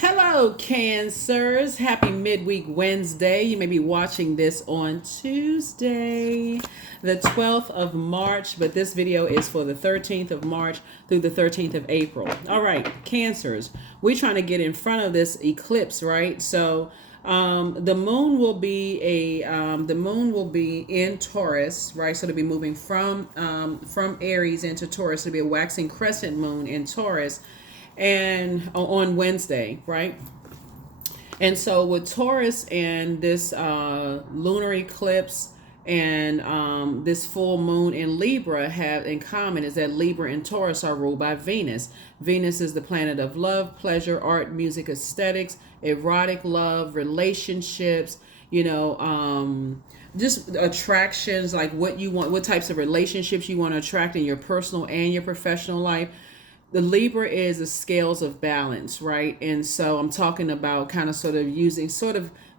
Hello, Cancers. Happy midweek Wednesday. You may be watching this on Tuesday, the 12th of March, but this video is for the 13th of March through the 13th of April. All right, Cancers. We're trying to get in front of this eclipse, right? So the moon will be in Taurus, right? So it'll be moving from Aries into Taurus. It'll be a waxing crescent moon in Taurus and on Wednesday, right? And so with Taurus and this lunar eclipse and this full moon in Libra have in common is that Libra and Taurus are ruled by Venus. Venus is the planet of love, pleasure, art, music, aesthetics, erotic love, relationships, just attractions, like what you want, what types of relationships you want to attract in your personal and your professional life. The Libra is the scales of balance, right? And so I'm talking about kind of sort of using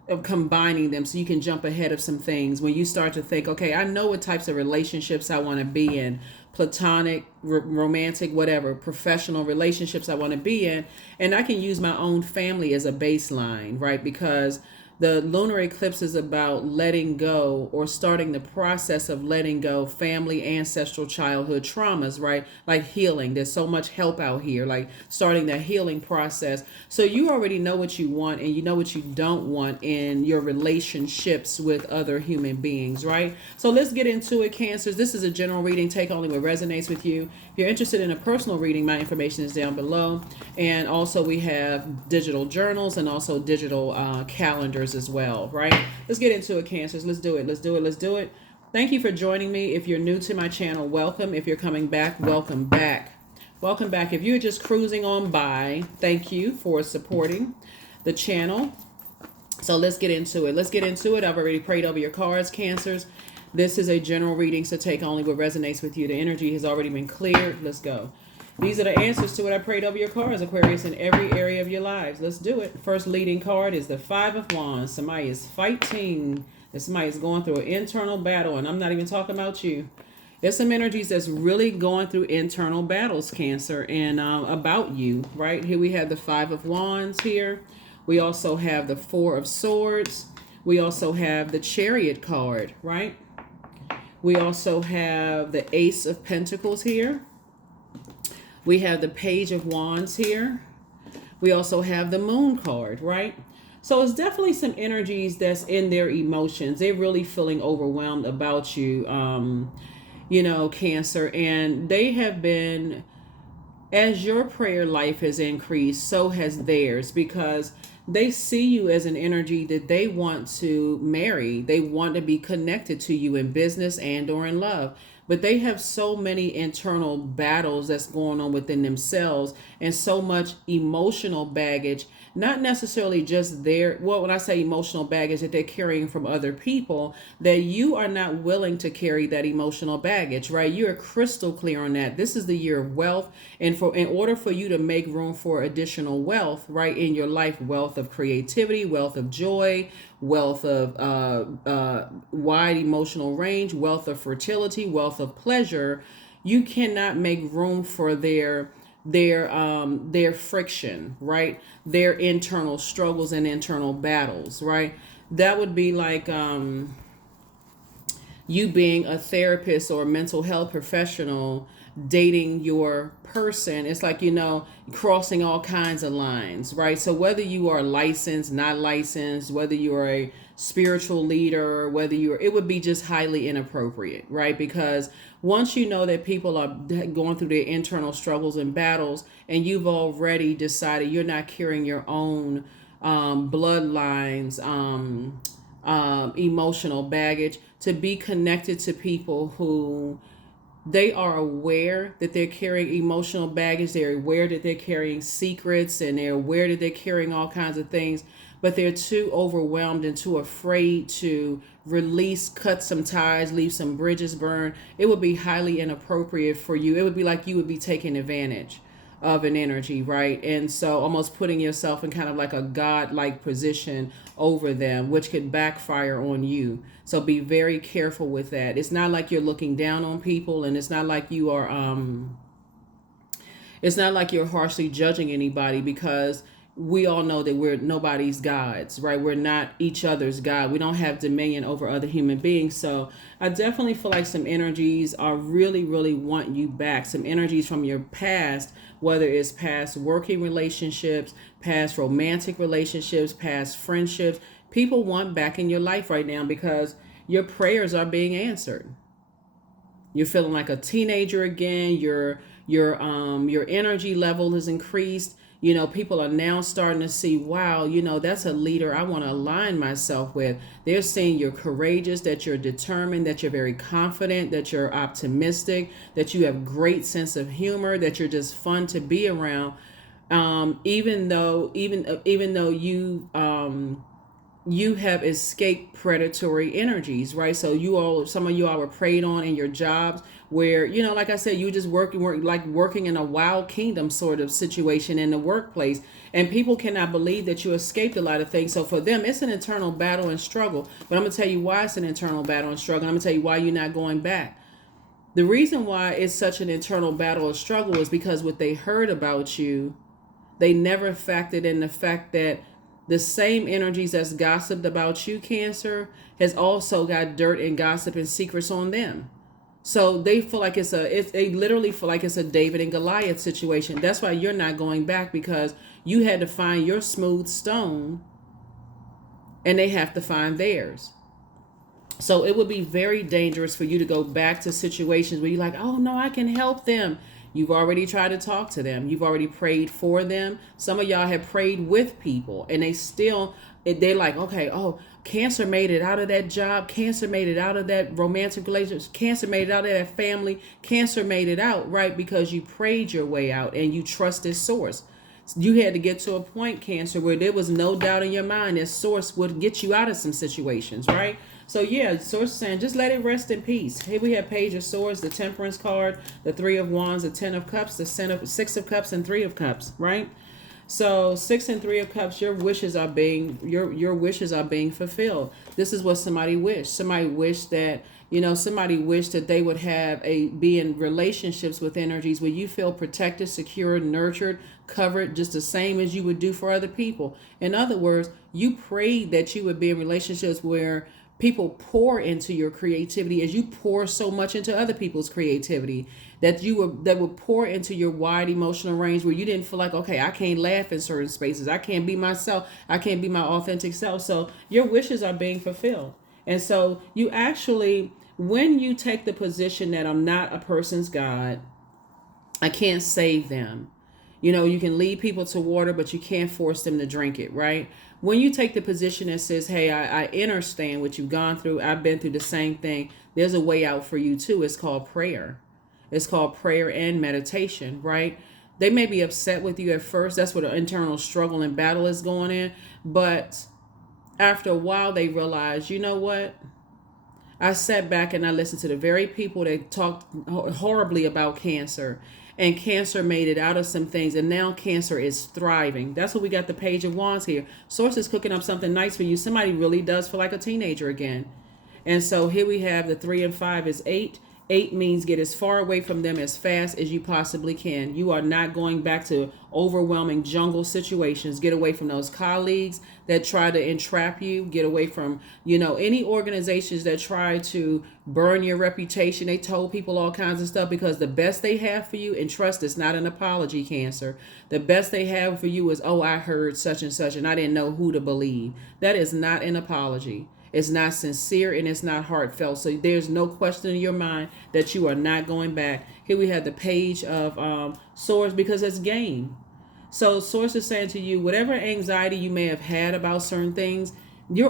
of combining them so you can jump ahead of some things when you start to think, okay, I know what types of relationships I want to be in, platonic, romantic, whatever, professional relationships I want to be in, and I can use my own family as a baseline, right? Because the lunar eclipse is about letting go or starting the process of letting go family, ancestral, childhood traumas, right? Like healing. There's so much help out here, like starting that healing process. So you already know what you want and you know what you don't want in your relationships with other human beings, right? So let's get into it, Cancers. This is a general reading. Take only what resonates with you. If you're interested in a personal reading, my information is down below. And also we have digital journals and also digital calendars as well, right? Let's get into it, Cancers. Let's do it. Thank you for joining me. If you're new to my channel, welcome. If you're coming back, welcome back. If you're just cruising on by, thank you for supporting the channel. So let's get into it. I've already prayed over your cards, Cancers. This is a general reading, so take only what resonates with you. The energy has already been cleared. Let's go. These are the answers to what I prayed over your cards, Aquarius, in every area of your lives. Let's do it. First leading card is the Five of Wands. Somebody is fighting. Somebody is going through an internal battle, and I'm not even talking about you. There's some energies that's really going through internal battles, Cancer, and about you, right? Here we have the Five of Wands here. We also have the Four of Swords. We also have the Chariot card, right? We also have the Ace of Pentacles here. We have the Page of Wands here. We also have the Moon card, right? So it's definitely some energies that's in their emotions. They're really feeling overwhelmed about you, Cancer. And they have been, as your prayer life has increased, so has theirs, because they see you as an energy that they want to marry. They want to be connected to you in business and or in love. But they have so many internal battles that's going on within themselves and so much emotional baggage, not necessarily just when I say emotional baggage that they're carrying from other people, that you are not willing to carry that emotional baggage, right? You're crystal clear on that. This is the year of wealth. And in order for you to make room for additional wealth, right, in your life, wealth of creativity, wealth of joy, wealth of wide emotional range, wealth of fertility, wealth of pleasure, you cannot make room for their friction, right? Their internal struggles and internal battles, right? That would be like you being a therapist or a mental health professional dating your person. It's like, crossing all kinds of lines, right? So whether you are licensed, not licensed, whether you're a spiritual leader, it would be just highly inappropriate, right? Because once you know that people are going through their internal struggles and battles, and you've already decided you're not carrying your own bloodlines, emotional baggage, to be connected to people who they are aware that they're carrying emotional baggage. They're aware that they're carrying secrets, and they're aware that they're carrying all kinds of things, but they're too overwhelmed and too afraid to release, cut some ties, leave some bridges burned. It would be highly inappropriate for you. It would be like you would be taking advantage of an energy, right? And so almost putting yourself in kind of like a godlike position over them, which could backfire on you. So be very careful with that. It's not like you're looking down on people, and it's not like you are it's not like you're harshly judging anybody, because we all know that we're nobody's gods, right? We're not each other's God. We don't have dominion over other human beings. So I definitely feel like some energies are really, really want you back. Some energies from your past, whether it's past working relationships, past romantic relationships, past friendships. People want back in your life right now because your prayers are being answered. You're feeling like a teenager again. Your energy level is increased. People are now starting to see, wow, that's a leader I want to align myself with. They're seeing you're courageous, that you're determined, that you're very confident, that you're optimistic, that you have great sense of humor, that you're just fun to be around. Even though you have escaped predatory energies, right? So some of you all were preyed on in your jobs where, like I said, you just working in a wild kingdom sort of situation in the workplace. And people cannot believe that you escaped a lot of things. So for them, it's an internal battle and struggle. But I'm going to tell you why it's an internal battle and struggle. I'm going to tell you why you're not going back. The reason why it's such an internal battle or struggle is because what they heard about you, they never factored in the fact that the same energies that's gossiped about you, Cancer, has also got dirt and gossip and secrets on them. So they feel like they literally feel like it's a David and Goliath situation. That's why you're not going back, because you had to find your smooth stone and they have to find theirs. So it would be very dangerous for you to go back to situations where you're like, oh no, I can help them. You've already tried to talk to them. You've already prayed for them. Some of y'all have prayed with people and they're like, okay, oh, Cancer made it out of that job. Cancer made it out of that romantic relationship. Cancer made it out of that family. Cancer made it out, right? Because you prayed your way out and you trusted source. You had to get to a point, Cancer, where there was no doubt in your mind that source would get you out of some situations, right? So yeah, source is saying, just let it rest in peace. Here we have Page of Swords, the Temperance card, the Three of Wands, the Ten of Cups, the Six of Cups, and Three of Cups, right? So 6 and 3 of Cups, your wishes are being fulfilled. This is what somebody wished. Somebody wished that they would be in relationships with energies where you feel protected, secure, nurtured, covered, just the same as you would do for other people. In other words, you prayed that you would be in relationships where people pour into your creativity as you pour so much into other people's creativity, that would pour into your wide emotional range, where you didn't feel like, okay, I can't laugh in certain spaces, I can't be myself, I can't be my authentic self. So your wishes are being fulfilled. And so you actually, when you take the position that I'm not a person's God, I can't save them. You can lead people to water, but you can't force them to drink it, right? When you take the position that says, hey, I understand what you've gone through. I've been through the same thing. There's a way out for you too. It's called prayer. It's called prayer and meditation, right? They may be upset with you at first. That's where the internal struggle and battle is going in. But after a while, they realize, you know what? I sat back and I listened to the very people that talked horribly about Cancer. And Cancer made it out of some things. And now Cancer is thriving. That's what we got, the Page of Wands here. Source is cooking up something nice for you. Somebody really does feel like a teenager again. And so here we have the 3 and 5 is 8. 8 means get as far away from them as fast as you possibly can. You are not going back to overwhelming jungle situations. Get away from those colleagues that try to entrap you. Get away from, any organizations that try to burn your reputation. They told people all kinds of stuff, because the best they have for you, and trust, it's not an apology, Cancer. The best they have for you is, oh, I heard such and such and I didn't know who to believe. That is not an apology. It's not sincere and it's not heartfelt. So there's no question in your mind that you are not going back. Here we have the Page of Swords, because it's game. So Source is saying to you, whatever anxiety you may have had about certain things, your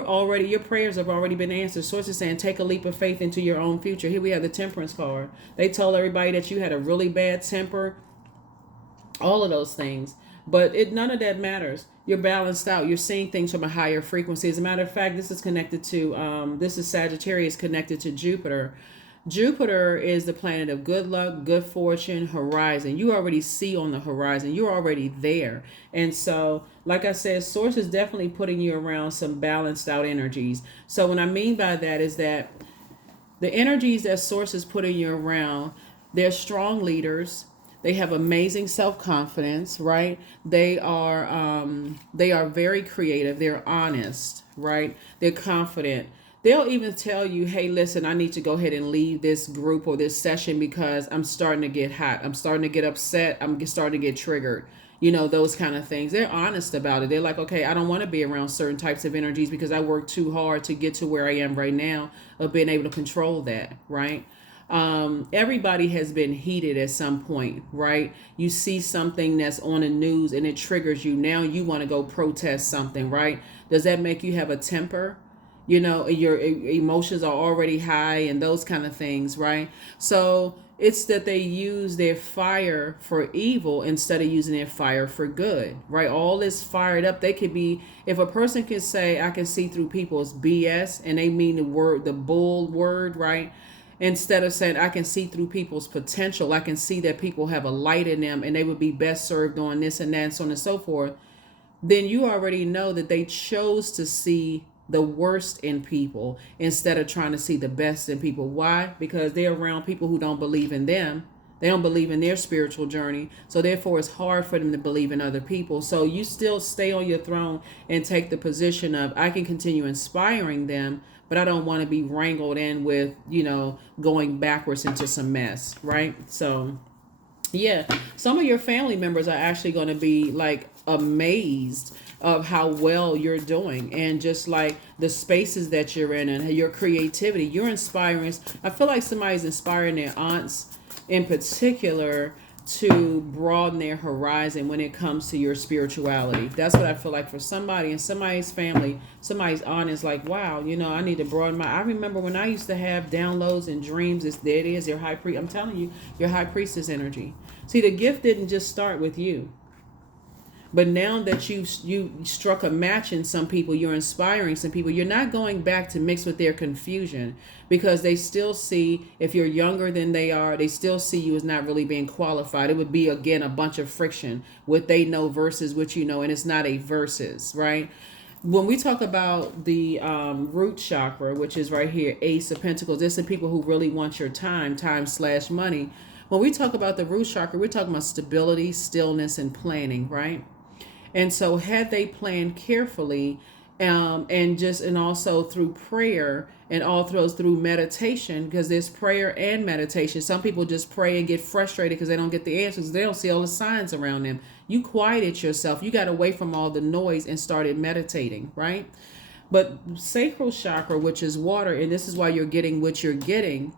prayers have already been answered. Source is saying, take a leap of faith into your own future. Here we have the Temperance card. They told everybody that you had a really bad temper, all of those things. But none of that matters. You're balanced out. You're seeing things from a higher frequency. As a matter of fact, this is Sagittarius connected to Jupiter. Jupiter is the planet of good luck, good fortune, horizon. You already see on the horizon. You're already there. And so, like I said, Source is definitely putting you around some balanced out energies. So what I mean by that is that the energies that Source is putting you around, they're strong leaders. They have amazing self-confidence, right? They are They are very creative. They're honest, right? They're confident. They'll even tell you, hey, listen, I need to go ahead and leave this group or this session because I'm starting to get hot. I'm starting to get upset. Starting to get triggered. Those kind of things. They're honest about it. They're like, okay, I don't want to be around certain types of energies because I worked too hard to get to where I am right now of being able to control that, right? Everybody has been heated at some point, right? You see something that's on the news and it triggers you. Now you want to go protest something, right? Does that make you have a temper? Your emotions are already high and those kind of things, right? So it's that they use their fire for evil instead of using their fire for good, right? All this fired up. They could be, if a person can say, I can see through people's BS, and they mean the bull word, right? Instead of saying, I can see through people's potential, I can see that people have a light in them and they would be best served on this and that and so on and so forth, then you already know that they chose to see the worst in people instead of trying to see the best in people. Why? Because they're around people who don't believe in them. They don't believe in their spiritual journey. So therefore, it's hard for them to believe in other people. So you still stay on your throne and take the position of, I can continue inspiring them, but I don't want to be wrangled in with, going backwards into some mess, right? So yeah, some of your family members are actually going to be like amazed of how well you're doing, and just like the spaces that you're in and your creativity. You're inspiring. I feel like somebody's inspiring their aunts in particular to broaden their horizon when it comes to your spirituality. That's what I feel like for somebody in somebody's family. Somebody's aunt is like, wow, I need to broaden my. I remember when I used to have downloads and dreams. There it is, your high priest. I'm telling you, your high priestess energy. See, the gift didn't just start with you. But now that you struck a match in some people, you're inspiring some people. You're not going back to mix with their confusion, because they still see, if you're younger than they are, they still see you as not really being qualified. It would be, again, a bunch of friction, what they know versus what you know, and it's not a versus, right? When we talk about the root chakra, which is right here, Ace of Pentacles, there's some people who really want your time/money. When we talk about the root chakra, we're talking about stability, stillness, and planning, right? And so had they planned carefully, and also through prayer, and all through meditation, because there's prayer and meditation. Some people just pray and get frustrated because they don't get the answers. They don't see all the signs around them. You quieted yourself. You got away from all the noise and started meditating, right? But sacral chakra, which is water, and this is why you're getting what you're getting,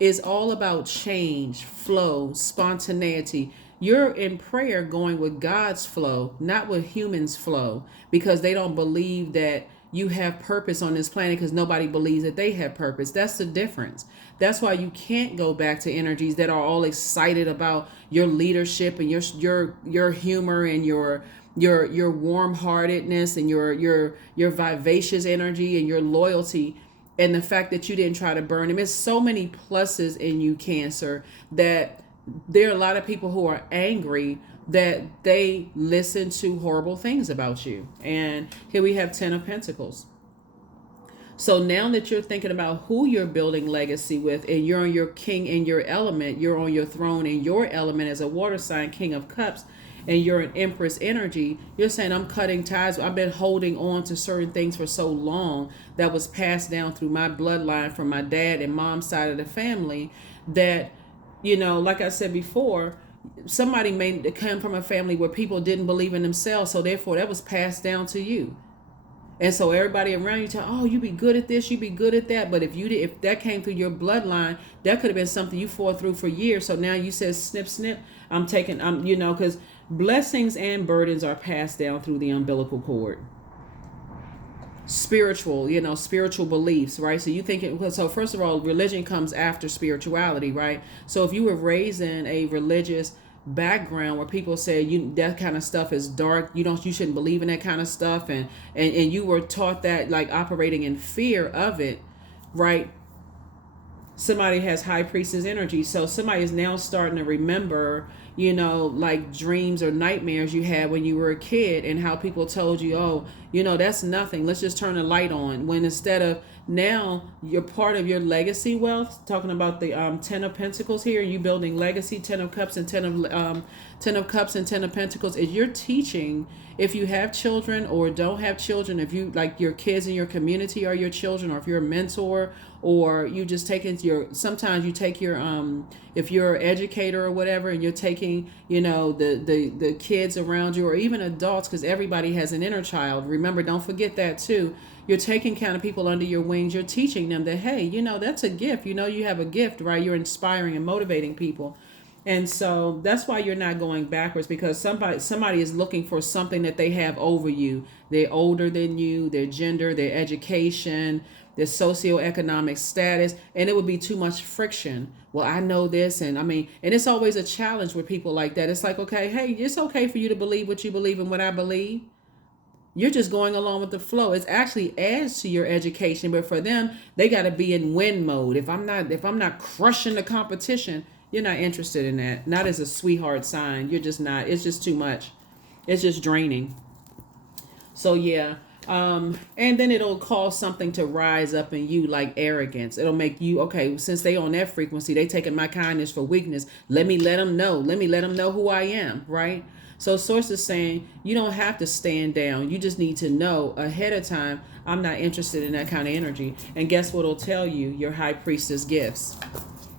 is all about change, flow, spontaneity. You're in prayer going with God's flow, not with humans' flow, because they don't believe that you have purpose on this planet, because nobody believes that they have purpose. That's the difference. That's why you can't go back to energies that are all excited about your leadership and your humor and your warm-heartedness and your vivacious energy and your loyalty, and the fact that you didn't try to burn them. There's so many pluses in you, Cancer, that there are a lot of people who are angry that they listen to horrible things about you. And here we have 10 of Pentacles. So now that you're thinking about who you're building legacy with, and you're on your king in your element, you're on your throne in your element as a water sign, King of Cups, and you're an Empress energy, you're saying, I'm cutting ties. I've been holding on to certain things for so long that was passed down through my bloodline from my dad and mom's side of the family, that, like I said before, somebody may come from a family where people didn't believe in themselves, so therefore that was passed down to you. And so everybody around you tell, oh, you be good at this, you be good at that. But if that came through your bloodline, that could have been something you fought through for years. So now you said, snip, snip, because blessings and burdens are passed down through the umbilical cord. Spiritual beliefs, right? So you think so first of all, religion comes after spirituality, right? So if you were raised in a religious background where people say that kind of stuff is dark, you shouldn't believe in that kind of stuff, and you were taught that, like operating in fear of it, right? Somebody has high priestess energy, so somebody is now starting to remember, like dreams or nightmares you had when you were a kid, and how people told you, oh, that's nothing, let's just turn the light on, when instead of, now you're part of your legacy wealth, talking about the 10 of Pentacles here, you building legacy, 10 of Cups and 10 of Cups and 10 of Pentacles, is you're teaching, if you have children or don't have children, if you, like, your kids in your community are your children, or if you're a mentor, or you just taking sometimes you take your if you're an educator or whatever, and you're taking the kids around you, or even adults, because everybody has an inner child, remember, don't forget that too. You're taking kind of people under your wings. You're teaching them that, hey, that's a gift. You have a gift, right? You're inspiring and motivating people. And so that's why you're not going backwards, because somebody is looking for something that they have over you. They're older than you, their gender, their education, their socioeconomic status, and it would be too much friction. Well, I know this, and and it's always a challenge with people like that. It's like, okay, hey, it's okay for you to believe what you believe and what I believe. You're just going along with the flow. It actually adds to your education, but for them, they got to be in win mode. If I'm not crushing the competition, you're not interested in that. Not as a sweetheart sign. You're just not. It's just too much. It's just draining. So yeah. And then it'll cause something to rise up in you, like arrogance. It'll make you, okay, since they on that frequency, they taking my kindness for weakness. Let me let them know. Let me let them know who I am, right? So Source is saying you don't have to stand down. You just need to know ahead of time, I'm not interested in that kind of energy. And guess what it'll tell you? Your High Priestess gifts.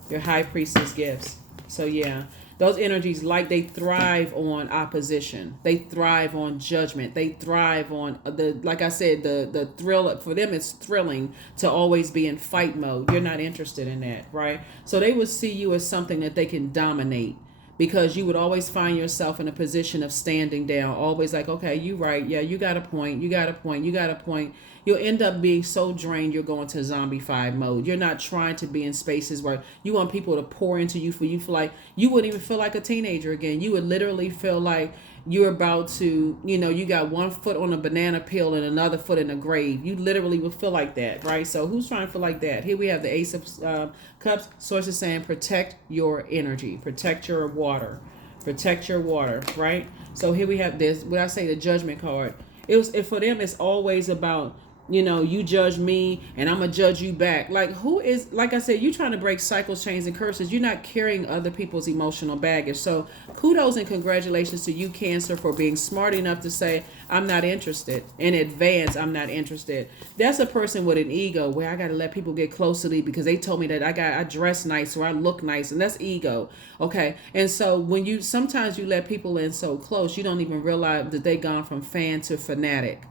Your High Priestess gifts. So yeah, those energies, like, they thrive on opposition. They thrive on judgment. They thrive on like I said, the thrill. For them, it's thrilling to always be in fight mode. You're not interested in that, right? So they would see you as something that they can dominate, because you would always find yourself in a position of standing down, always like, okay, you right, yeah, you got a point, you got a point, you got a point. You'll end up being so drained, you're going to zombie 5 mode. You're not trying to be in spaces where you want people to pour into you, for you feel like you wouldn't even feel like a teenager again. You would literally feel like you're about to, you got one foot on a banana peel and another foot in the grave. You literally would feel like that, right? So who's trying to feel like that? Here we have the Ace of Cups. Source is saying protect your energy, protect your water, right? So here we have this, what I say, the Judgment card. For them, it's always about, you judge me and I'm gonna judge you back. Like, who is, like I said, you trying to break cycles, chains, and curses. You're not carrying other people's emotional baggage. So kudos and congratulations to you, Cancer, for being smart enough to say, I'm not interested. In advance, I'm not interested. That's a person with an ego, where I got to let people get close to me because they told me that I dress nice or I look nice, and that's ego. Okay. And so when sometimes you let people in so close, you don't even realize that they gone from fan to fanatic.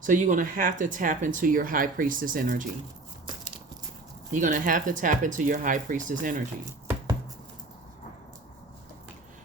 So you're going to have to tap into your High Priestess energy. You're going to have to tap into your High Priestess energy.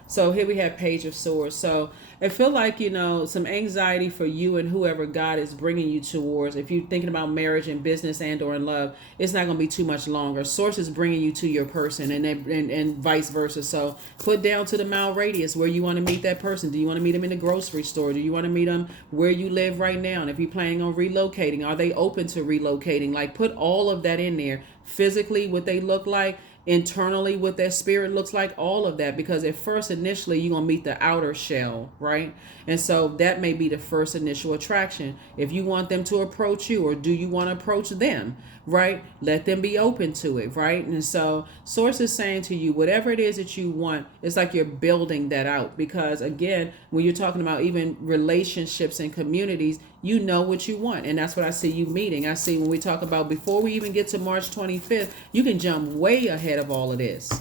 So here we have Page of Swords. So I feel like, some anxiety for you and whoever God is bringing you towards. If you're thinking about marriage and business and or in love, it's not going to be too much longer. Source is bringing you to your person, and vice versa. So put down to the mile radius where you want to meet that person. Do you want to meet them in the grocery store? Do you want to meet them where you live right now? And if you're planning on relocating, are they open to relocating? Like, put all of that in there. Physically, what they look like, internally what their spirit looks like, all of that, because at first, initially, you're going to meet the outer shell, right? And so that may be the first initial attraction. If you want them to approach you, or do you want to approach them, right? Let them be open to it, right? And so Source is saying to you, whatever it is that you want, it's like you're building that out, because again, when you're talking about even relationships and communities, you know what you want. And that's what I see you meeting. I see when we talk about, before we even get to March 25th, you can jump way ahead of all of this.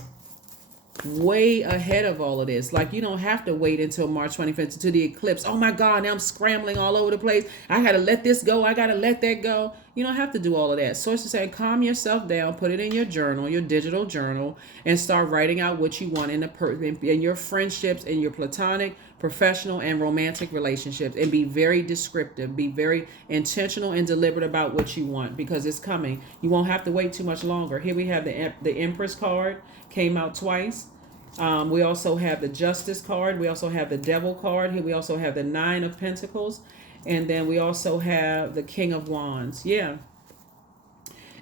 Way ahead of all of this. Like, you don't have to wait until March 25th to the eclipse. Oh my God, now I'm scrambling all over the place. I got to let this go. I got to let that go. You don't have to do all of that. Source is saying, calm yourself down, put it in your journal, your digital journal, and start writing out what you want in your friendships, in your platonic, professional, and romantic relationships, and be very descriptive, be very intentional and deliberate about what you want, because it's coming. You won't have to wait too much longer. Here we have the Empress card, came out twice. We also have the Justice card. We also have the Devil card. Here we also have the 9 of Pentacles. And then we also have the King of Wands. Yeah.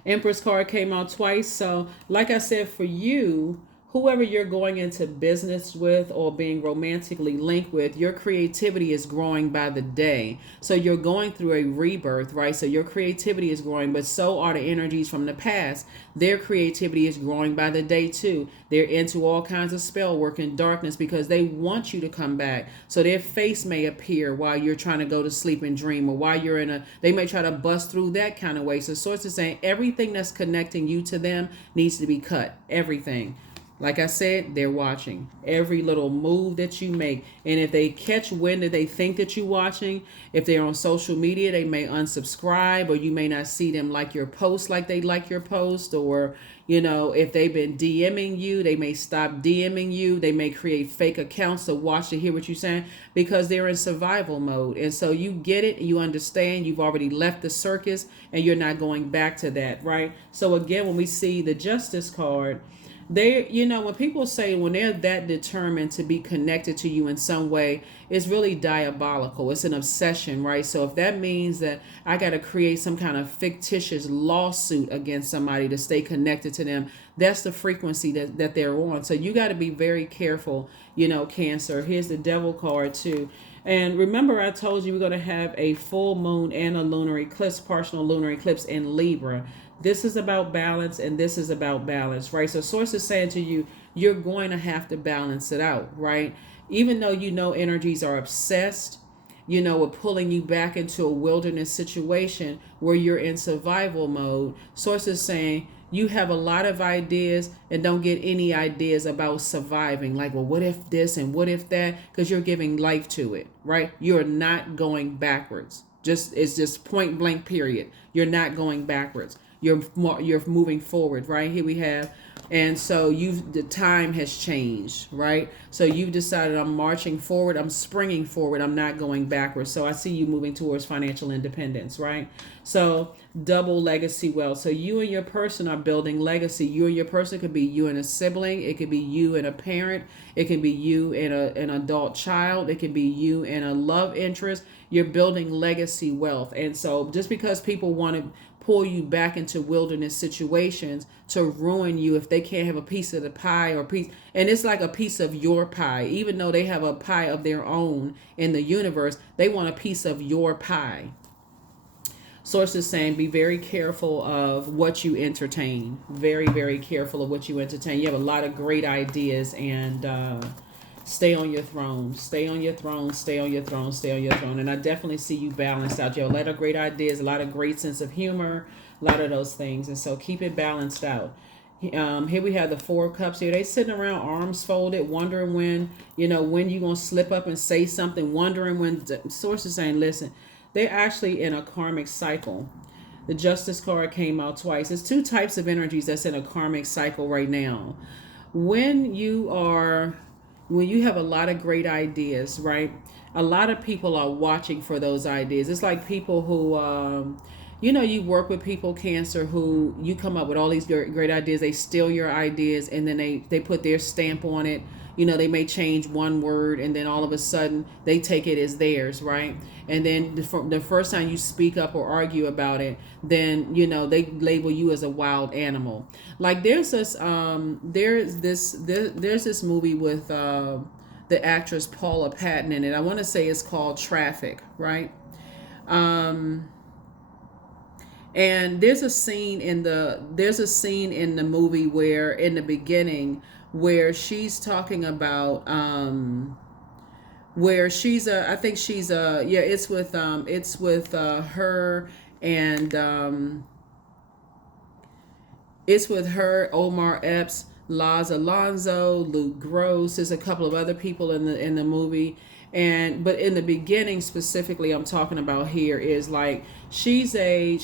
Empress card came out twice. So like I said, for you, whoever you're going into business with or being romantically linked with, your creativity is growing by the day. So you're going through a rebirth, right? So your creativity is growing, but so are the energies from the past. Their creativity is growing by the day too. They're into all kinds of spell work and darkness because they want you to come back. So their face may appear while you're trying to go to sleep and dream, or while you're they may try to bust through that kind of way. So Source is saying everything that's connecting you to them needs to be cut. Everything. Like I said, they're watching every little move that you make. And if they catch wind that they think that you're watching, if they're on social media, they may unsubscribe, or you may not see them like your post like they like your post. Or, if they've been DMing you, they may stop DMing you. They may create fake accounts to watch to hear what you're saying because they're in survival mode. And so you get it, you understand, you've already left the circus and you're not going back to that, right? So again, when we see the Justice card, when people say when they're that determined to be connected to you in some way, it's really diabolical. It's an obsession, right? So if that means that I got to create some kind of fictitious lawsuit against somebody to stay connected to them, that's the frequency that they're on. So you got to be very careful, Cancer. Here's the Devil card too. And remember, I told you we're going to have a full moon and a lunar eclipse, partial lunar eclipse in Libra. This is about balance, and this is about balance, right? So Source is saying to you, you're going to have to balance it out, right? Even though energies are obsessed, with pulling you back into a wilderness situation where you're in survival mode. Source is saying you have a lot of ideas and don't get any ideas about surviving. Like, well, what if this and what if that? Because you're giving life to it, right? You're not going backwards. It's just point blank period. You're not going backwards. You're moving forward, right? Here we have, and so the time has changed, right? So you've decided I'm marching forward, I'm springing forward, I'm not going backwards. So I see you moving towards financial independence, right? So double legacy wealth. So you and your person are building legacy. You and your person could be you and a sibling. It could be you and a parent. It can be you and an adult child. It could be you and a love interest. You're building legacy wealth. And so just because people want to pull you back into wilderness situations to ruin you if they can't have a piece of the pie and it's like a piece of your pie, even though they have a pie of their own in the universe, they want a piece of your pie. Source is saying be very careful of what you entertain. Very, very careful of what you entertain. You have a lot of great ideas, and stay on your throne. Stay on your throne. Stay on your throne. Stay on your throne. And I definitely see you balanced out. You have a lot of great ideas, a lot of great sense of humor, a lot of those things. And so keep it balanced out. Here we have the Four of Cups here. They sitting around arms folded, wondering when you're going to slip up and say something, wondering when. Source is saying, listen, they're actually in a karmic cycle. The Justice card came out twice. There's two types of energies that's in a karmic cycle right now. When you have a lot of great ideas, right? A lot of people are watching for those ideas. It's like people who, you work with people, Cancer, who you come up with all these great ideas. They steal your ideas and then they put their stamp on it. They may change one word and then all of a sudden they take it as theirs, right? And then the first time you speak up or argue about it, then, they label you as a wild animal. Like there's this movie with the actress Paula Patton in it. I want to say it's called Traffic, right? And there's a scene in the movie where in the beginning where she's talking about where she's I think she's it's with her and it's with her, Omar Epps, Laz Alonso, Luke Gross. There's a couple of other people in the movie. But in the beginning specifically I'm talking about here is like she's a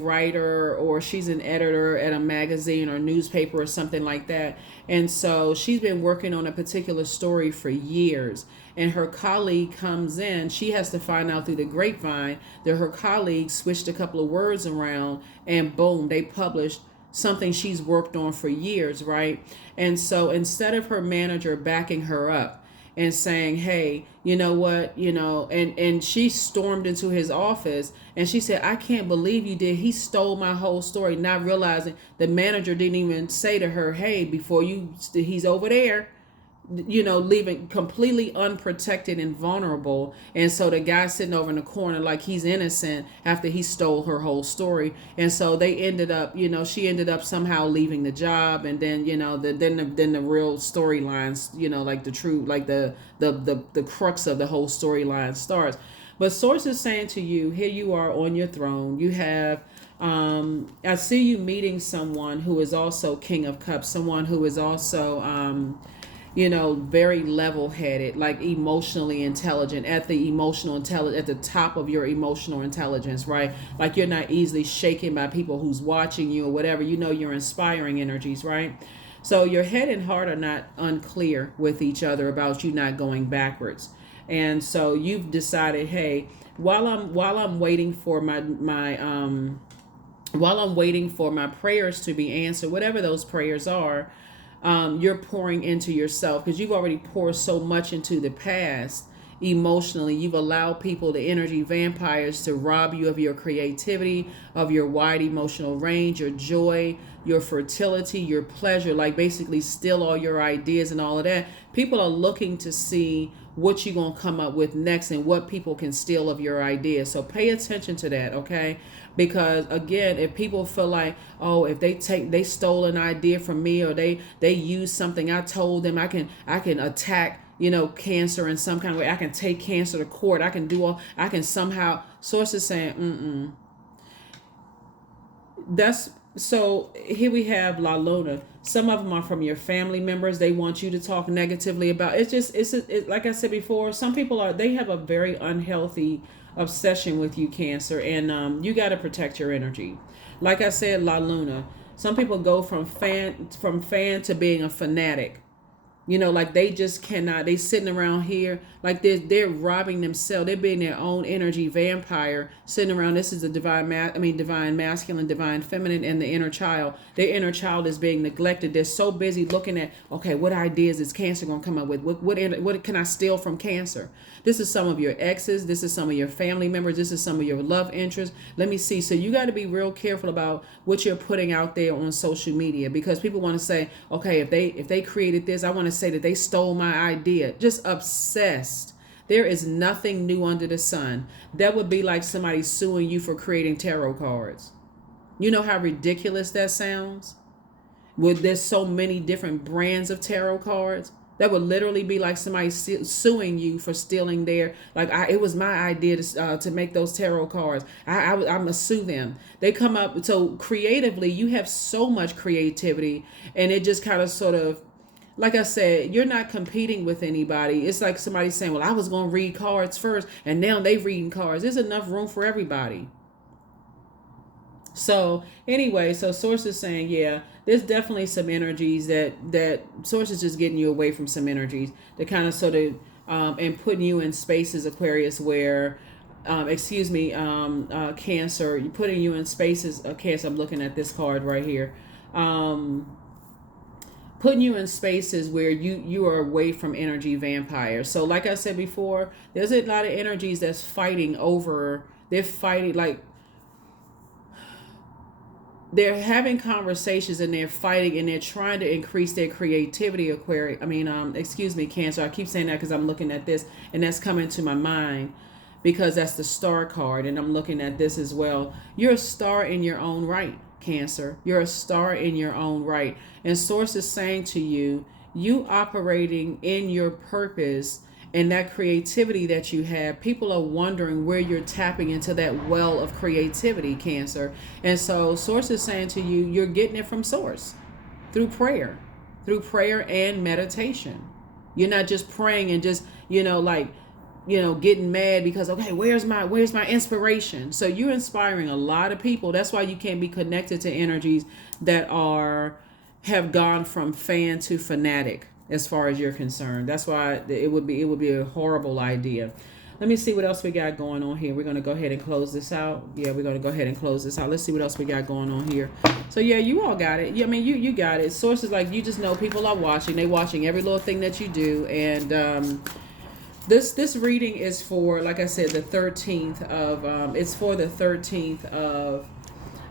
writer or she's an editor at a magazine or newspaper or something like that. And so she's been working on a particular story for years. And her colleague comes in. She has to find out through the grapevine that her colleague switched a couple of words around and boom, they published something she's worked on for years, right? And so instead of her manager backing her up and saying, hey, you know what, and she stormed into his office and she said, I can't believe you did. He stole my whole story, not realizing the manager didn't even say to her, hey, before he's over there, leaving completely unprotected and vulnerable. And so the guy sitting over in the corner like he's innocent after he stole her whole story. And so they ended up, she ended up somehow leaving the job. And then, then the real storylines, like the true, like the crux of the whole storyline starts. But sources saying to you, here you are on your throne. You have, I see you meeting someone who is also King of Cups, someone who is also, very level-headed, like emotionally intelligent, at the top of your emotional intelligence, right? Like you're not easily shaken by people who's watching you or whatever. You're inspiring energies, right? So your head and heart are not unclear with each other about you not going backwards. And so you've decided, hey, while I'm waiting for my while I'm waiting for my prayers to be answered, whatever those prayers are, you're pouring into yourself because you've already poured so much into the past emotionally. You've allowed people, the energy vampires, to rob you of your creativity, of your wide emotional range, your joy, your fertility, your pleasure, like basically steal all your ideas and all of that. People are looking to see what you're going to come up with next and what people can steal of your ideas. So pay attention to that, okay? Because again, if people feel like, oh, if they stole an idea from me, or they use something I told them, I can attack, Cancer in some kind of way. I can take Cancer to court. I can somehow, sources saying, that's, so here we have La Luna. Some of them are from your family members. They want you to talk negatively about it. Like I said before, some people they have a very unhealthy obsession with you, Cancer, and you got to protect your energy. Like I said, La Luna. Some people go from fan to being a fanatic. Like they just cannot. They sitting around here like they're robbing themselves. They're being their own energy vampire, sitting around. This is the divine masculine, divine feminine, and the inner child. Their inner child is being neglected. They're so busy looking at, okay, what ideas is Cancer going to come up with? What can I steal from Cancer? This is some of your exes. This is some of your family members. This is some of your love interests. Let me see. So you got to be real careful about what you're putting out there on social media, because people want to say, okay, if they created this, I want to say that they stole my idea. Just obsessed. There is nothing new under the sun. That would be like somebody suing you for creating tarot cards. You know how ridiculous that sounds? There's so many different brands of tarot cards. That would literally be like somebody suing you for stealing their, it was my idea to make those tarot cards. I'm going to sue them. They come up, so creatively, you have so much creativity, and it just kind of sort of, like I said, you're not competing with anybody. It's like somebody saying, well, I was going to read cards first, and now they reading cards. There's enough room for everybody. So anyway, so Source is saying, yeah, there's definitely some energies that Source is just getting you away from some energies that kind of sort of, and putting you in spaces, Aquarius, where, Cancer, you're putting you in spaces, Cancer, I'm looking at this card right here. Putting you in spaces where you are away from energy vampires. So like I said before, there's a lot of energies that's fighting over, they're fighting, like, they're having conversations and they're fighting and they're trying to increase their creativity, Cancer. I keep saying that because I'm looking at this and that's coming to my mind because that's the star card, and I'm looking at this as well. You're a star in your own right, Cancer. You're a star in your own right. And Source is saying to you, you operating in your purpose and that creativity that you have, people are wondering where you're tapping into that well of creativity, Cancer. And so Source is saying to you, you're getting it from Source through prayer and meditation. You're not just praying and just, getting mad because, okay, where's my inspiration? So you're inspiring a lot of people. That's why you can't be connected to energies that have gone from fan to fanatic as far as you're concerned. That's why it would be a horrible idea. Let me see what else we got going on here. We're going to go ahead and close this out. Yeah, we're going to go ahead and close this out. Let's see what else we got going on here. So yeah, you all got it. Yeah, I mean, you got it. Sources, like, you just know people are watching. They watching every little thing that you do. And this reading is for, like I said, the 13th of it's for the 13th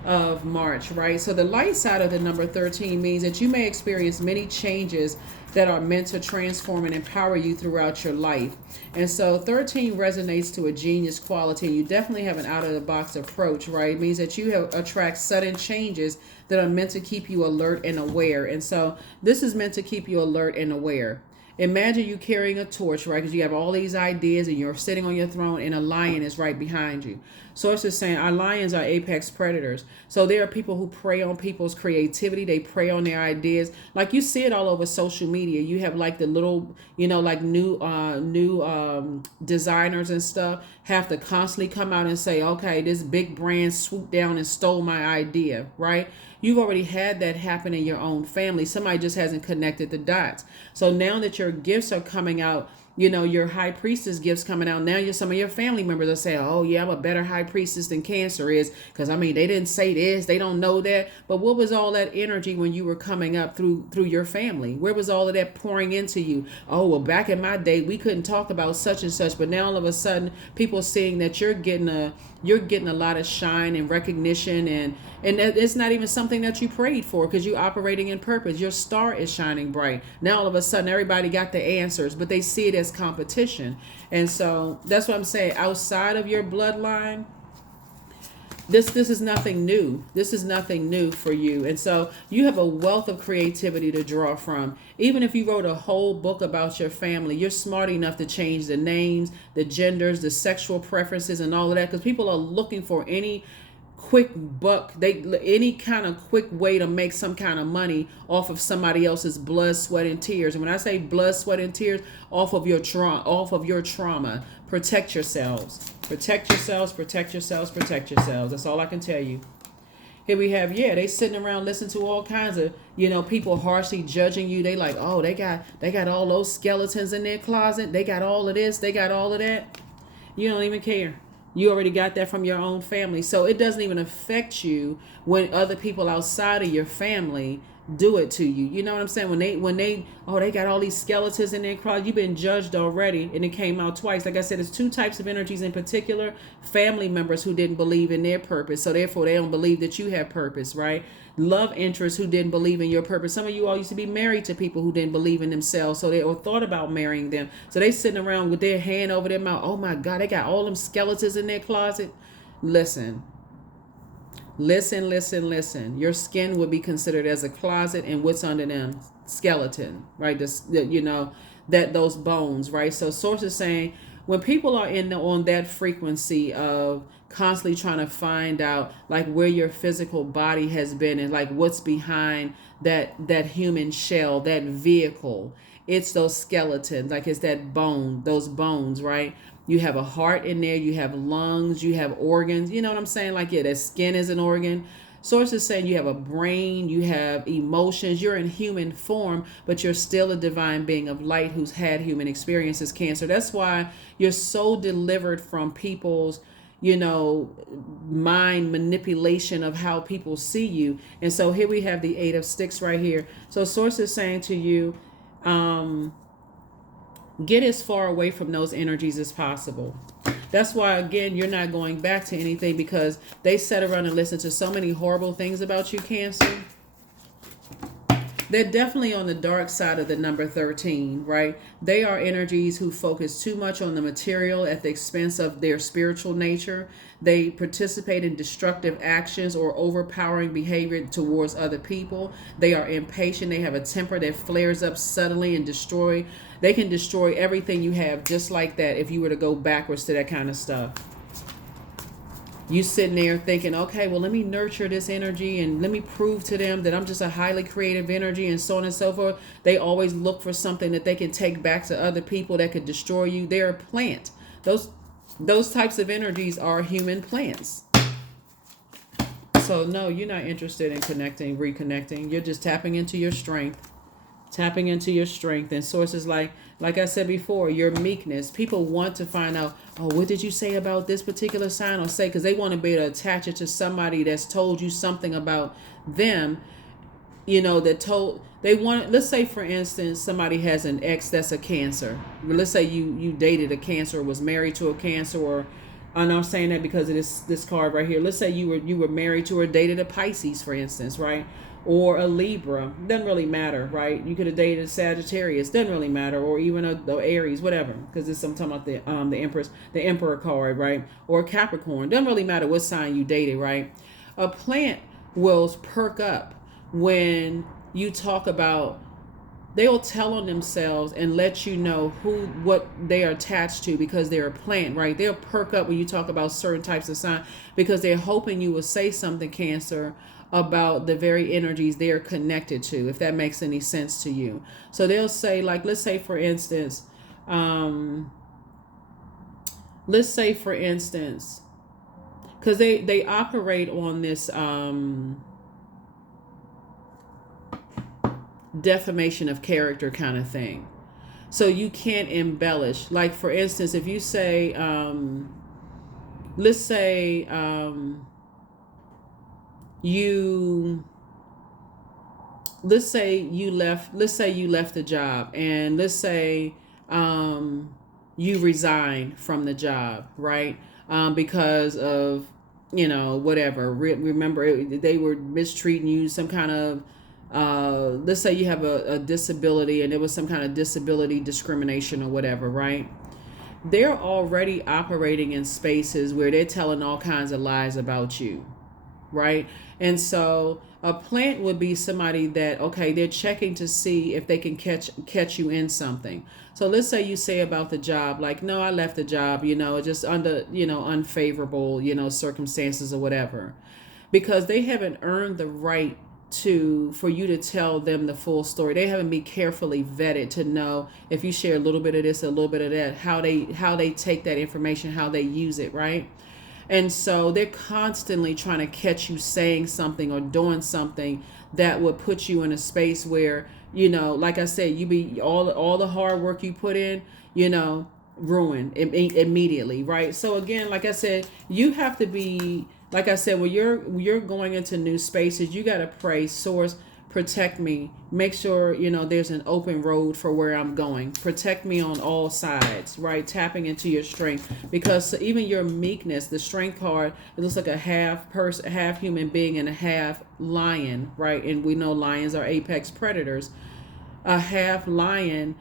of March, right? So the light side of the number 13 means that you may experience many changes that are meant to transform and empower you throughout your life. And so 13 resonates to a genius quality, and you definitely have an out-of-the-box approach, right? It means that you attract sudden changes that are meant to keep you alert and aware. And so this is meant to keep you alert and aware. Imagine you carrying a torch, right? Because you have all these ideas and you're sitting on your throne and a lion is right behind you. Sources saying our lions are apex predators. So there are people who prey on people's creativity. They prey on their ideas. Like, you see it all over social media. You have like the little, like new designers and stuff have to constantly come out and say, okay, this big brand swooped down and stole my idea, right? You've already had that happen in your own family. Somebody just hasn't connected the dots. So now that your gifts are coming out, your high priestess gifts coming out, now some of your family members are saying, oh yeah, I'm a better high priestess than Cancer is. Because I mean, they didn't say this, they don't know that. But what was all that energy when you were coming up through your family? Where was all of that pouring into you? Oh, well, back in my day, we couldn't talk about such and such. But now all of a sudden, people seeing that you're getting a lot of shine and recognition, and that it's not even something that you prayed for, because you're operating in purpose. Your star is shining bright. Now all of a sudden everybody got the answers, but they see it as competition. And so that's what I'm saying. Outside of your bloodline, this is nothing new. This is nothing new for you. And so you have a wealth of creativity to draw from. Even if you wrote a whole book about your family, you're smart enough to change the names, the genders, the sexual preferences, and all of that, because people are looking for any quick buck, any kind of quick way to make some kind of money off of somebody else's blood, sweat, and tears. And when I say blood, sweat, and tears, off of your trauma. Protect yourselves. Protect yourselves, protect yourselves, protect yourselves. That's all I can tell you. Here we have, they sitting around listening to all kinds of, people harshly judging you. They like, oh, they got all those skeletons in their closet. They got all of this. They got all of that. You don't even care. You already got that from your own family. So it doesn't even affect you when other people outside of your family do it to you. You know what I'm saying? When they got all these skeletons in their closet, you've been judged already, and it came out twice. Like I said, there's two types of energies in particular. Family members who didn't believe in their purpose, so therefore they don't believe that you have purpose, right? Love interests who didn't believe in your purpose. Some of you all used to be married to people who didn't believe in themselves, so they or thought about marrying them. So they sitting around with their hand over their mouth. Oh my God, they got all them skeletons in their closet. Listen. Your skin would be considered as a closet, and what's under them? Skeleton, right? Those bones, right? So sources saying when people are on that frequency of constantly trying to find out like where your physical body has been and like what's behind that human shell, that vehicle, it's those skeletons, like it's that bone, those bones, right? You have a heart in there, you have lungs, you have organs. You know what I'm saying? Like, that skin is an organ. Sources saying you have a brain, you have emotions, you're in human form, but you're still a divine being of light who's had human experiences, Cancer. That's why you're so delivered from people's, mind manipulation of how people see you. And so here we have the 8 of Sticks right here. So sources saying to you, get as far away from those energies as possible. That's why, again, you're not going back to anything, because they sat around and listened to so many horrible things about you, Cancer. They're definitely on the dark side of the number 13, right? They are energies who focus too much on the material at the expense of their spiritual nature. They participate in destructive actions or overpowering behavior towards other people. They are impatient. They have a temper that flares up suddenly and they can destroy everything you have just like that if you were to go backwards to that kind of stuff. You sitting there thinking, okay, well, let me nurture this energy and let me prove to them that I'm just a highly creative energy and so on and so forth. They always look for something that they can take back to other people that could destroy you. They're a plant. Those types of energies are human plants. So no, you're not interested in reconnecting. You're just tapping into your strength. Tapping into your strength. And sources like I said before, your meekness. People want to find out, oh, what did you say about this particular sign, or say, because they want to be able to attach it to somebody that's told you something about them, that told they want. Let's say, for instance, somebody has an ex that's a Cancer. Let's say you dated a Cancer, or was married to a Cancer, or, and I'm saying that because of this card right here. Let's say you were married to or dated a Pisces, for instance, right? Or a Libra. Doesn't really matter, right? You could have dated a Sagittarius. Doesn't really matter. Or even a Aries, whatever. Because it's I'm talking about the Emperor card, right? Or Capricorn. Doesn't really matter what sign you dated, right? A plant will perk up when you talk about. They'll tell on themselves and let you know what they are attached to, because they're a plant, right? They'll perk up when you talk about certain types of sign, because they're hoping you will say something, Cancer, about the very energies they're connected to, if that makes any sense to you. So they'll say, like, let's say for instance, because they operate on this defamation of character kind of thing. So you can't embellish. Like, for instance, if you say, let's say you left the job, and let's say you resigned from the job, right? Because of whatever. Remember, they were mistreating you, some kind of let's say you have a disability, and it was some kind of disability discrimination or whatever, right? They're already operating in spaces where they're telling all kinds of lies about you, right? And so a plant would be somebody that, okay, they're checking to see if they can catch you in something. So let's say you say about the job, like, no, I left the job, just under, unfavorable, circumstances or whatever, because they haven't earned the right for you to tell them the full story. They haven't been carefully vetted to know if you share a little bit of this, a little bit of that, how they take that information, how they use it, right? And so they're constantly trying to catch you saying something or doing something that would put you in a space where, like I said, you be all the hard work you put in, ruined immediately, right? So again, like I said, you have to be, like I said, when you're going into new spaces, you got to pray, source, protect me. Make sure, there's an open road for where I'm going. Protect me on all sides, right? Tapping into your strength, because even your meekness, the strength card, it looks like a half person, half human being, and a half lion, right? And we know lions are apex predators. A half lion,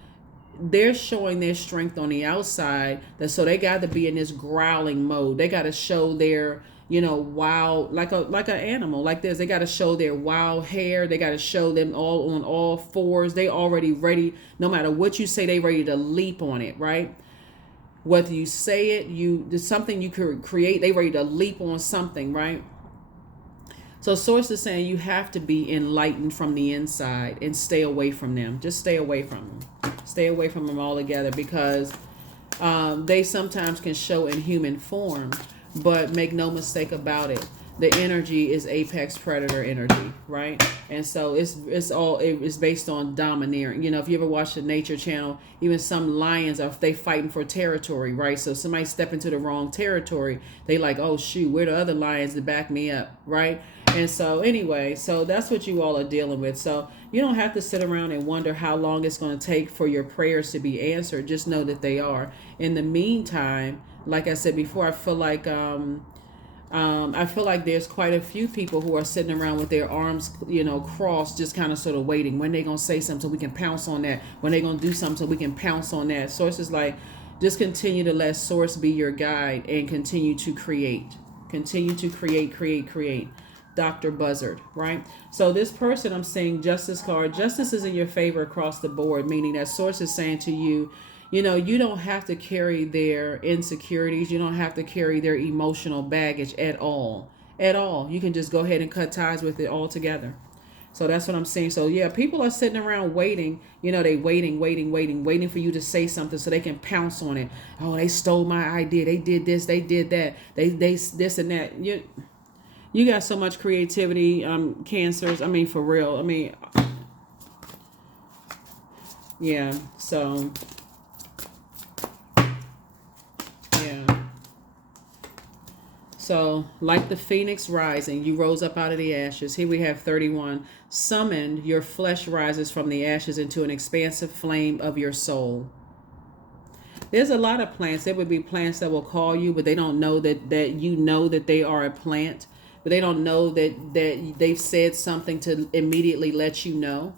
they're showing their strength on the outside, so they got to be in this growling mode. They got to show their wild, like an animal like this. They got to show their wild hair. They got to show them all on all fours. They already ready. No matter what you say, they ready to leap on it, right? Whether you say it, there's something you could create, they ready to leap on something, right? So source is saying you have to be enlightened from the inside and stay away from them. Just stay away from them. Stay away from them altogether, because they sometimes can show in human form. But make no mistake about it, the energy is apex predator energy, right? And so it's based on domineering. If you ever watch the Nature Channel, even some lions they fighting for territory, right? So somebody step into the wrong territory, they like, oh shoot, where the other lions to back me up, right? And so anyway, so that's what you all are dealing with. So you don't have to sit around and wonder how long it's going to take for your prayers to be answered. Just know that they are. In the meantime, like I said before, I feel like there's quite a few people who are sitting around with their arms, crossed, just kind of sort of waiting. When they going to say something so we can pounce on that? When they going to do something so we can pounce on that? Source is like, just continue to let source be your guide and continue to create. Continue to create. Dr. Buzzard, right? So this person, I'm seeing Justice card. Justice is in your favor across the board, meaning that source is saying to you, you don't have to carry their insecurities. You don't have to carry their emotional baggage at all. At all. You can just go ahead and cut ties with it altogether. So that's what I'm saying. So yeah, people are sitting around waiting. They waiting for you to say something so they can pounce on it. Oh, they stole my idea. They did this. They did that. They this and that. You got so much creativity, Cancers. I mean, for real. I mean, Yeah. So, yeah. So, like the phoenix rising, you rose up out of the ashes. Here we have 31. Summoned, your flesh rises from the ashes into an expansive flame of your soul. There's a lot of plants. There would be plants that will call you, but they don't know that you know that they are a plant. But they don't know that they've said something to immediately let you know.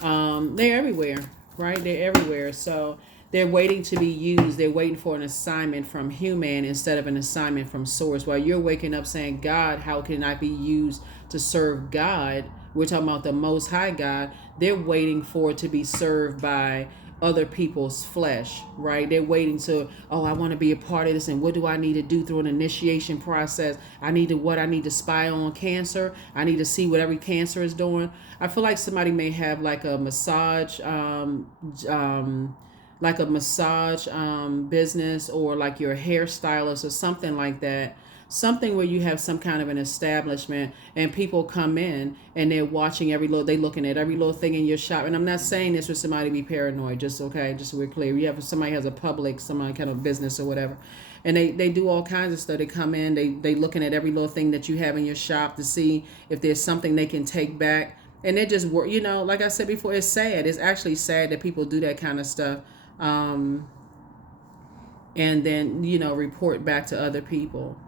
They're everywhere, right? They're everywhere. So they're waiting to be used. They're waiting for an assignment from human instead of an assignment from source. While you're waking up saying, God, how can I be used to serve God? We're talking about the Most High God. They're waiting for it to be served by other people's flesh, right? They're waiting to, oh, I want to be a part of this, and what do I need to do through an initiation process? I need to spy on cancer. I need to see what every cancer is doing. I feel like somebody may have like a massage business, or like your hairstylist or something like that. Something where you have some kind of an establishment and people come in and they're watching they looking at every little thing in your shop. And I'm not saying this for somebody to be paranoid, just okay, just so we're clear. You have somebody has a public, some kind of business or whatever. And they do all kinds of stuff. They come in, they looking at every little thing that you have in your shop to see if there's something they can take back. And it just work, like I said before, it's sad. It's actually sad that people do that kind of stuff. And then, report back to other people.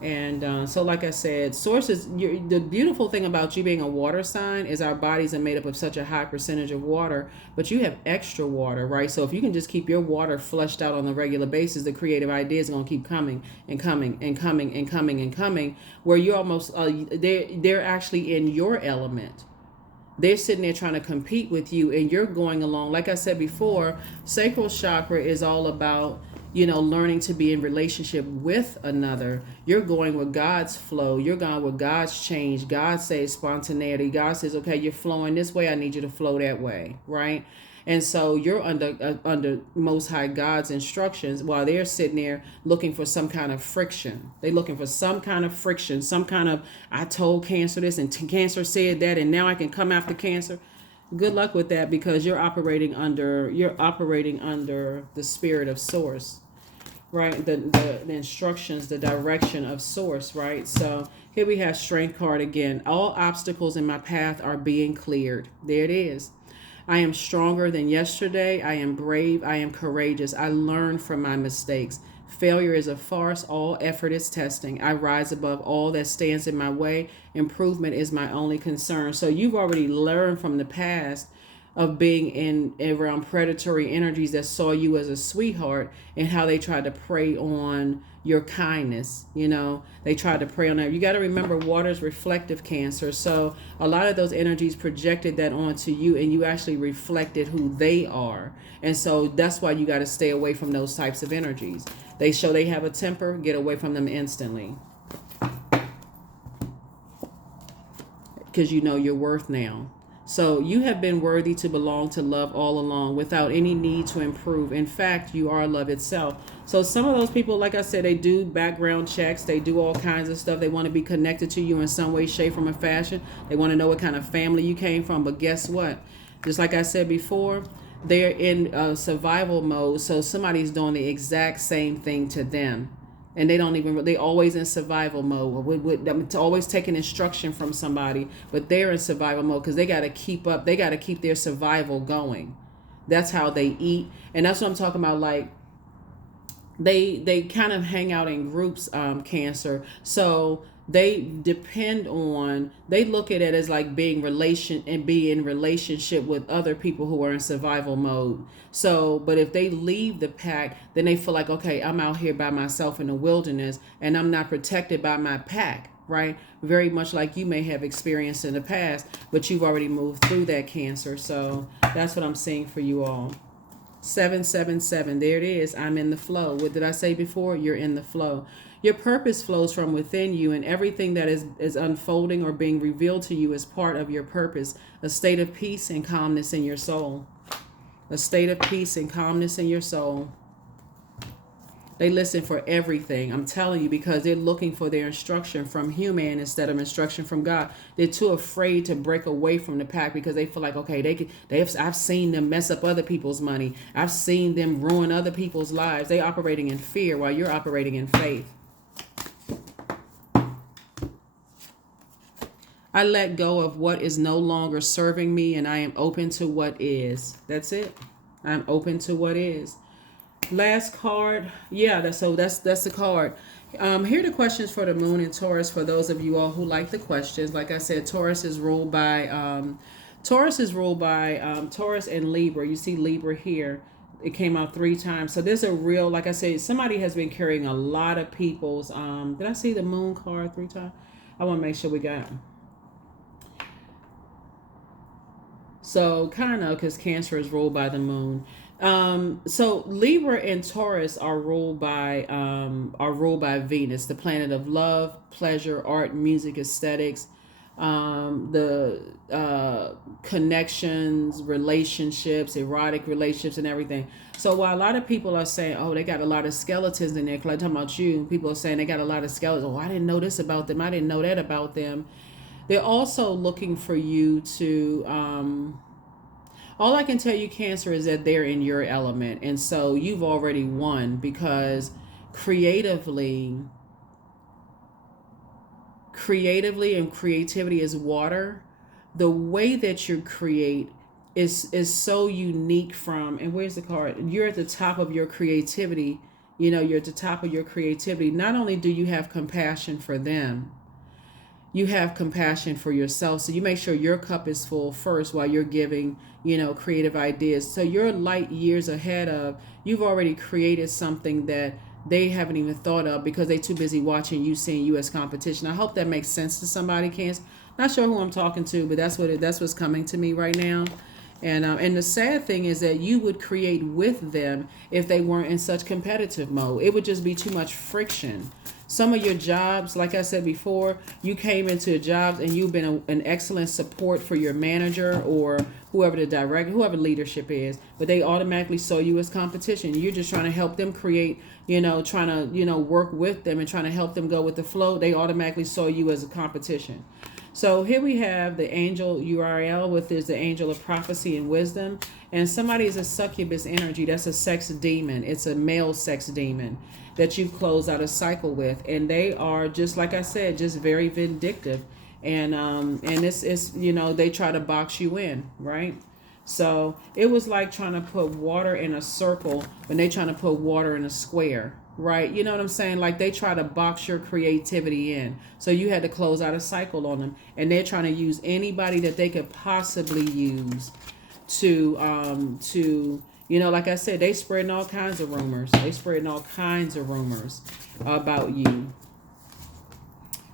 And so, like I said, sources. The beautiful thing about you being a water sign is our bodies are made up of such a high percentage of water, but you have extra water, right? So if you can just keep your water flushed out on a regular basis, the creative ideas are going to keep coming and coming and coming and coming and coming. Where you're almost they're actually in your element. They're sitting there trying to compete with you, and you're going along. Like I said before, sacral chakra is all about learning to be in relationship with another. You're going with God's flow. You're going with God's change. God says spontaneity. God says, okay, you're flowing this way. I need you to flow that way. Right. And so you're under Most High God's instructions, while they're sitting there looking for some kind of friction. They're looking for some kind of friction, some kind of, I told cancer this and cancer said that, and now I can come after cancer. Good luck with that, because you're operating under the spirit of source, right? The instructions, the direction of source, right? So here we have strength card again. All obstacles in my path are being cleared. There it is. I am stronger than yesterday. I am brave. I am courageous. I learn from my mistakes. Failure is a farce. All effort is testing. I rise above all that stands in my way. Improvement is my only concern. So you've already learned from the past of being in around predatory energies that saw you as a sweetheart, and how they tried to prey on your kindness. They tried to prey on that. You got to remember, water is reflective, Cancer. So a lot of those energies projected that onto you, and you actually reflected who they are. And so that's why you got to stay away from those types of energies. They show they have a temper. Get away from them instantly, because you know your worth now. So you have been worthy to belong to love all along, without any need to improve. In fact, you are love itself. So some of those people, like I said, they do background checks. They do all kinds of stuff. They want to be connected to you in some way, shape, form, or fashion. They want to know what kind of family you came from. But guess what? Just like I said before, they're in survival mode. So somebody's doing the exact same thing to them. And they always in survival mode. I'm always taking instruction from somebody, but they're in survival mode because they got to keep up. They got to keep their survival going. That's how they eat. And that's what I'm talking about. Like, they kind of hang out in groups, Cancer. So they look at it as like be in relationship with other people who are in survival mode. So, but if they leave the pack, then they feel like, okay, I'm out here by myself in the wilderness and I'm not protected by my pack, right? Very much like you may have experienced in the past, but you've already moved through that, Cancer. So that's what I'm seeing for you all. 777, there it is. I'm in the flow. What did I say before? You're in the flow. Your purpose flows from within you, and everything that is unfolding or being revealed to you is part of your purpose. A state of peace and calmness in your soul. A state of peace and calmness in your soul. They listen for everything. I'm telling you, because they're looking for their instruction from human instead of instruction from God. They're too afraid to break away from the pack because they feel like, okay, I've seen them mess up other people's money. I've seen them ruin other people's lives. They operating in fear while you're operating in faith. I let go of what is no longer serving me, and I am open to what is. That's it. I'm open to what is. Last card. Yeah, that's the card. Here are the questions for the moon and Taurus for those of you all who like the questions. Like I said, Taurus is ruled by Taurus and Libra. You see Libra here. It came out 3 times. So there's a real, like I said, somebody has been carrying a lot of people's did I see the moon card 3 times? I want to make sure we got. So kind of, because Cancer is ruled by the moon. So Libra and Taurus are ruled by Venus, the planet of love, pleasure, art, music, aesthetics, the connections, relationships, erotic relationships, and everything. So while a lot of people are saying, "Oh, they got a lot of skeletons in there," because I'm talking about you, people are saying they got a lot of skeletons. Oh, I didn't know this about them. I didn't know that about them. They're also looking for you to. All I can tell you, Cancer, is that they're in your element. And so you've already won, because creatively, and creativity is water. The way that you create is so unique from, and where's the card? You're at the top of your creativity. You're at the top of your creativity. Not only do you have compassion for them, you have compassion for yourself. So you make sure your cup is full first while you're giving, creative ideas. So you're light years ahead of, you've already created something that they haven't even thought of because they're too busy watching you, seeing you as competition. I hope that makes sense to somebody, Cancer. Not sure who I'm talking to, but that's what's coming to me right now. And the sad thing is that you would create with them if they weren't in such competitive mode. It would just be too much friction. Some of your jobs, like I said before, you came into jobs and you've been an excellent support for your manager or whoever the director, whoever leadership is, but they automatically saw you as competition. You're just trying to help them create, trying to, work with them and trying to help them go with the flow. They automatically saw you as a competition. So here we have the angel URL, with is the angel of prophecy and wisdom. And somebody is a succubus energy. That's a sex demon. It's a male sex demon that you close out a cycle with. And they are, just like I said, just very vindictive. And it's they try to box you in, right? So it was like trying to put water in a circle when they trying to put water in a square. Right, you know what I'm saying? Like they try to box your creativity in. So you had to close out a cycle on them, and they're trying to use anybody that they could possibly use to like I said, they spreading all kinds of rumors. They spreading all kinds of rumors about you.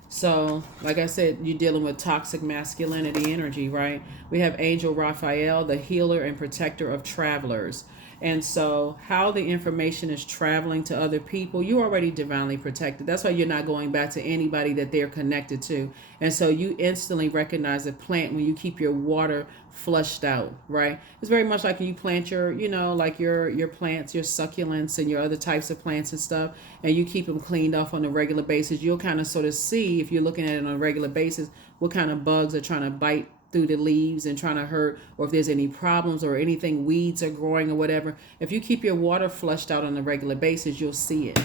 So, like I said, you're dealing with toxic masculinity energy, right? We have Angel Raphael, the healer and protector of travelers. And so how the information is traveling to other people, you're already divinely protected. That's why you're not going back to anybody that they're connected to. And so you instantly recognize a plant when you keep your water flushed out, right? It's very much like when you plant your, like your plants, your succulents and your other types of plants and stuff, and you keep them cleaned off on a regular basis. You'll kind of sort of see, if you're looking at it on a regular basis, what kind of bugs are trying to bite through the leaves and trying to hurt, or if there's any problems or anything, weeds are growing or whatever. If you keep your water flushed out on a regular basis, you'll see it,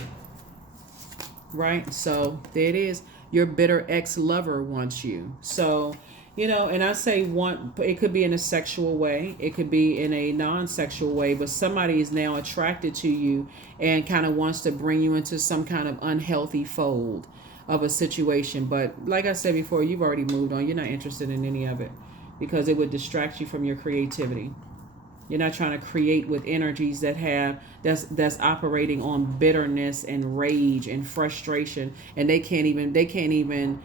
right? So there it is. Your bitter ex-lover wants you. So, and I say it could be in a sexual way, it could be in a non-sexual way, but somebody is now attracted to you and kind of wants to bring you into some kind of unhealthy fold of a situation. But like I said before, you've already moved on. You're not interested in any of it because it would distract you from your creativity. You're not trying to create with energies that's operating on bitterness and rage and frustration, and they can't even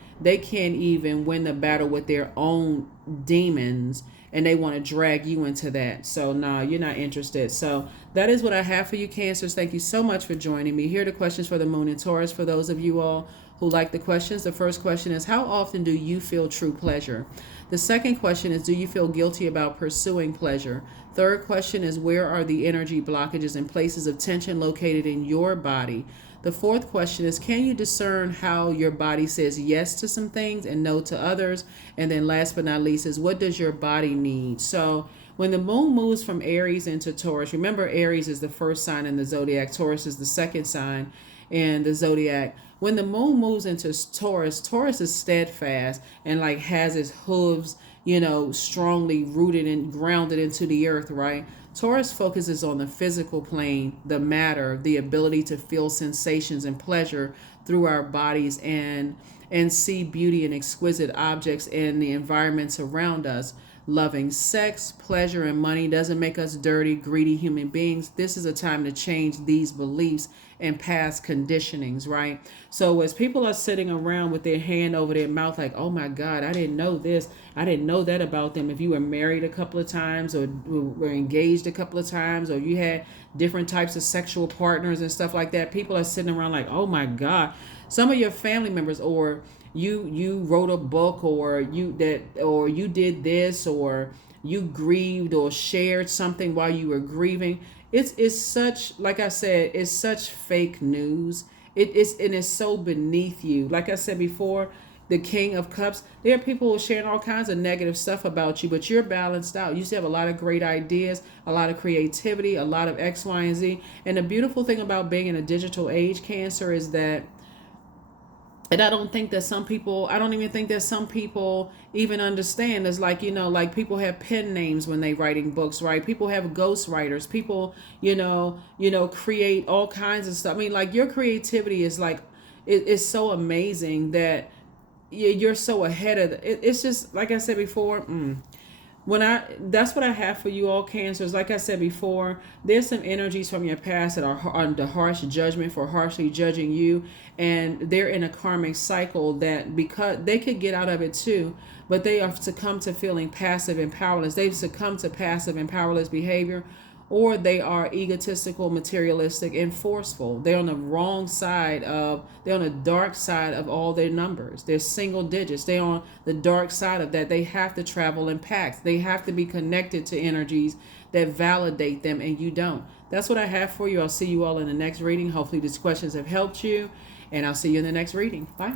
win the battle with their own demons, and they want to drag you into that. So no, you're not interested. So that is what I have for you, Cancers. Thank you so much for joining me. Here are the questions for the moon and Taurus for those of you all who like the questions. The first question is, how often do you feel true pleasure? The second question is, do you feel guilty about pursuing pleasure? Third question is, where are the energy blockages and places of tension located in your body? The fourth question is, can you discern how your body says yes to some things and no to others? And then last but not least is, what does your body need? So when the moon moves from Aries into Taurus, remember Aries is the first sign in the zodiac, Taurus is the second sign in the zodiac. When the moon moves into Taurus, Taurus is steadfast and like has its hooves, strongly rooted and grounded into the earth, right? Taurus focuses on the physical plane, the matter, the ability to feel sensations and pleasure through our bodies and see beauty and exquisite objects in the environments around us. Loving sex, pleasure, and money doesn't make us dirty, greedy human beings. This is a time to change these beliefs and past conditionings, right? So as people are sitting around with their hand over their mouth like, oh my God, I didn't know this, I didn't know that about them. If you were married a couple of times or were engaged a couple of times or you had different types of sexual partners and stuff like that, people are sitting around like, oh my God. Some of your family members, or you wrote a book, or you did this, or you grieved or shared something while you were grieving. It's such, like I said, it's such fake news. It's so beneath you. Like I said before, the King of Cups, there are people who are sharing all kinds of negative stuff about you, but you're balanced out. You still have a lot of great ideas, a lot of creativity, a lot of X, Y, and Z. And the beautiful thing about being in a digital age, Cancer, is that, and I don't even think that some people even understand. It's like, like people have pen names when they writing books, right? People have ghost writers. People, create all kinds of stuff. I mean, like, your creativity is like, it's so amazing that you're so ahead of it. It's just, like I said before, that's what I have for you all, Cancers. Like I said before, there's some energies from your past that are under harsh judgment for harshly judging you, and they're in a karmic cycle that, because they could get out of it too, but they have succumbed to feeling passive and powerless. They've succumbed to passive and powerless behavior, or they are egotistical, materialistic, and forceful. They're on the dark side of all their numbers. They're single digits. They're on the dark side of that. They have to travel in packs. They have to be connected to energies that validate them, and you don't. That's what I have for you. I'll see you all in the next reading. Hopefully these questions have helped you, and I'll see you in the next reading. Bye.